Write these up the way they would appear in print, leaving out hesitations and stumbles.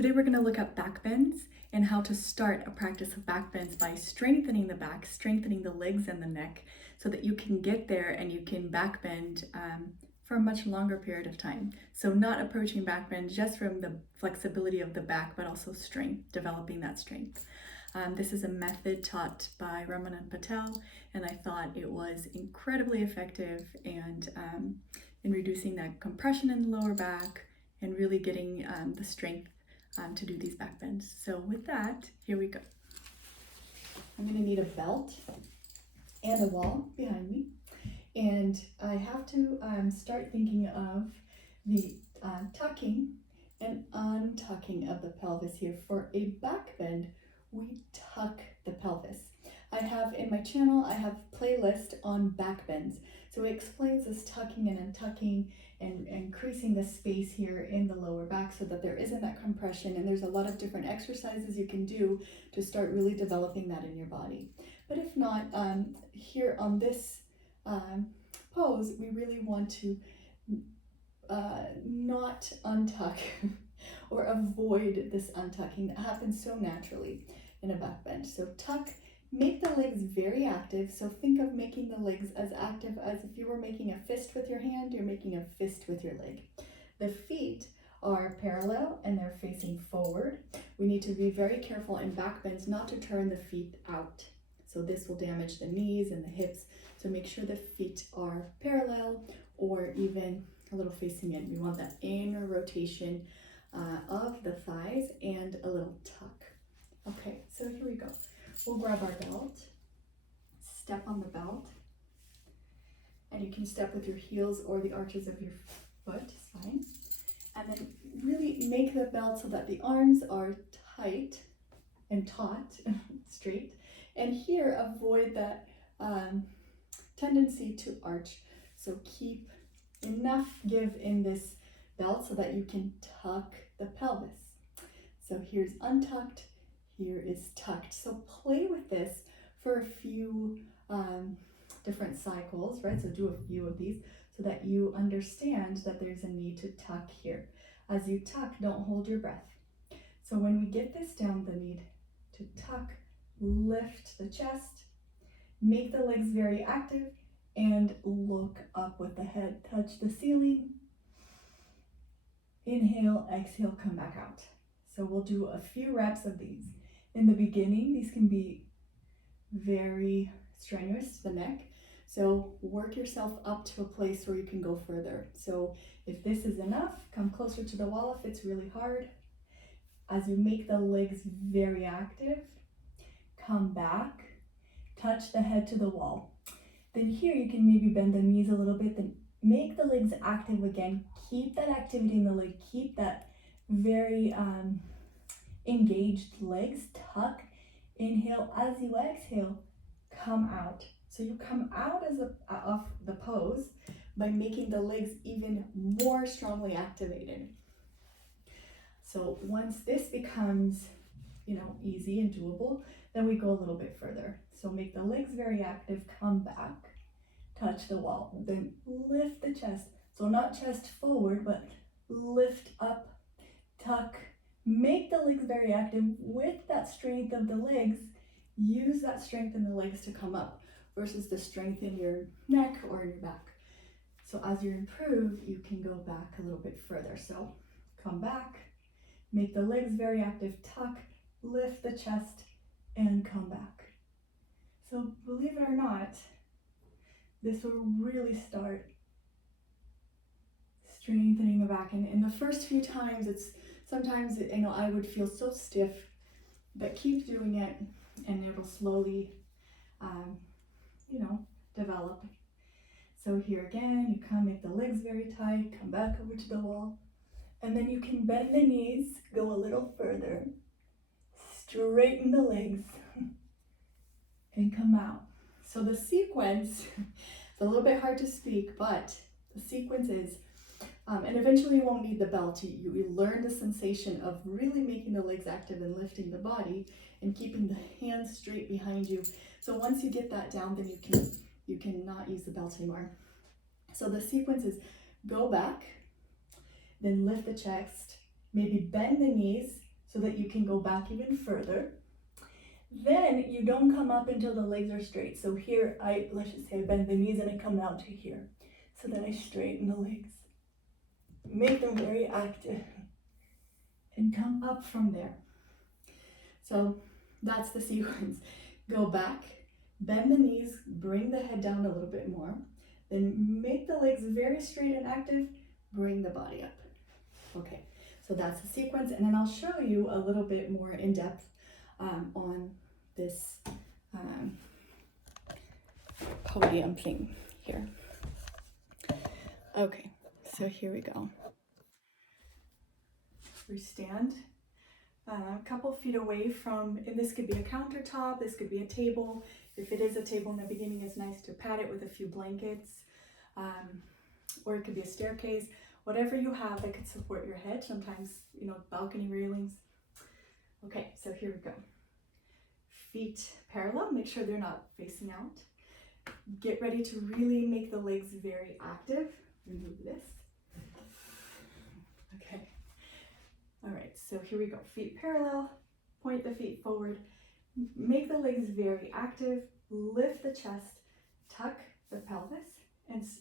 Today we're going to look at back bends and how to start a practice of back bends by strengthening the back, strengthening the legs and the neck so that you can get there and you can back bend for a much longer period of time. So not approaching back bend just from the flexibility of the back, but also strength, developing that strength. This is a method taught by Ramanand Patel, and I thought it was incredibly effective and in reducing that compression in the lower back and really getting the strength to do these back bends. So with that, here we go. I'm going to need a belt and a wall behind me, and I have to start thinking of the tucking and untucking of the pelvis here. For a back bend, we tuck the pelvis. I have in my channel, I have a playlist on back bends. So it explains this tucking and untucking and increasing the space here in the lower back so that there isn't that compression, and there's a lot of different exercises you can do to start really developing that in your body. But if not, here on this pose, we really want to not untuck or avoid this untucking that happens so naturally in a back bend. So tuck, make the legs very active. So think of making the legs as active as if you were making a fist with your hand, you're making a fist with your leg. The feet are parallel and they're facing forward. We need to be very careful in back bends not to turn the feet out. So this will damage the knees and the hips. So make sure the feet are parallel or even a little facing in. We want that inner rotation of the thighs and a little tuck. Okay, so here we go. We'll grab our belt, step on the belt, and you can step with your heels or the arches of your foot, it's fine. And then really make the belt so that the arms are tight and taut, straight. And here, avoid that tendency to arch. So keep enough give in this belt so that you can tuck the pelvis. So here's untucked, here is tucked. So play with this for a few different cycles, right? So do a few of these so that you understand that there's a need to tuck here. As you tuck, don't hold your breath. So when we get this down, the need to tuck, lift the chest, make the legs very active, and look up with the head. Touch the ceiling. Inhale, exhale, come back out. So we'll do a few reps of these. In the beginning, these can be very strenuous to the neck. So work yourself up to a place where you can go further. So if this is enough, come closer to the wall if it's really hard. As you make the legs very active, come back, touch the head to the wall. Then here you can maybe bend the knees a little bit, then make the legs active again. Keep that activity in the leg, keep that very engaged legs, tuck, inhale. As you exhale, come out. So you come out of the pose by making the legs even more strongly activated. So once this becomes, easy and doable, then we go a little bit further. So make the legs very active, come back, touch the wall, then lift the chest. So not chest forward, but lift up, tuck, make the legs very active with that strength of the legs. Use that strength in the legs to come up versus the strength in your neck or in your back. So as you improve, you can go back a little bit further. So come back, make the legs very active, tuck, lift the chest, and come back. So believe it or not, this will really start strengthening the back. And in the first few times, sometimes I would feel so stiff, but keep doing it and it'll slowly, develop. So here again, you come, make the legs very tight, come back over to the wall, and then you can bend the knees, go a little further, straighten the legs, and come out. So the sequence, it's a little bit hard to speak, but the sequence is, and eventually you won't need the belt. You learn the sensation of really making the legs active and lifting the body and keeping the hands straight behind you. So once you get that down, then you can not use the belt anymore. So the sequence is go back, then lift the chest, maybe bend the knees, so that you can go back even further. Then you don't come up until the legs are straight. So here, let's just say I bend the knees and I come down to here. So then I straighten the legs. Make them very active. And come up from there. So that's the sequence. Go back, bend the knees, bring the head down a little bit more. Then make the legs very straight and active, bring the body up. Okay, so that's the sequence, and then I'll show you a little bit more in depth on this podium thing here. Okay, so here we go. We stand a couple feet away from, and this could be a countertop, this could be a table. If it is a table in the beginning, it's nice to pad it with a few blankets, or it could be a staircase. Whatever you have that could support your head, sometimes, you know, balcony railings. Okay, so here we go. Feet parallel, make sure they're not facing out. Get ready to really make the legs very active. Remove this. Okay. All right, so here we go. Feet parallel, point the feet forward. Make the legs very active. Lift the chest, tuck the pelvis,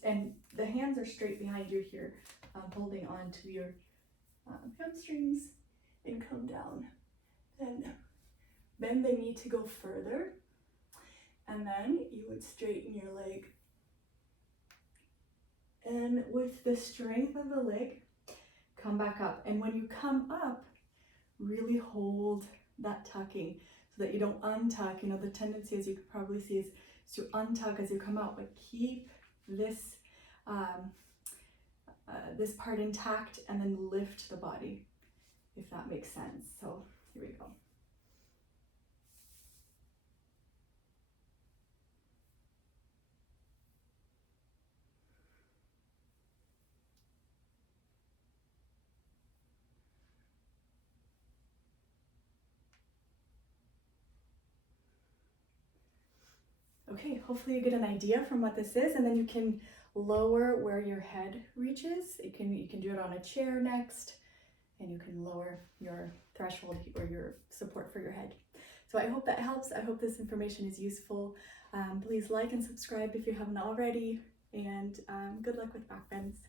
and the hands are straight behind you here, holding on to your hamstrings, and come down. And bend the knee to go further, and then you would straighten your leg. And with the strength of the leg, come back up. And when you come up, really hold that tucking so that you don't untuck. You know, the tendency, as you can probably see, is to untuck as you come out, but keep this this part intact and then lift the body, if that makes sense. So here we go. Okay, hopefully you get an idea from what this is, and then you can lower where your head reaches. You can do it on a chair next, and you can lower your threshold or your support for your head. So I hope that helps. I hope this information is useful. Please like and subscribe if you haven't already, and good luck with back bends.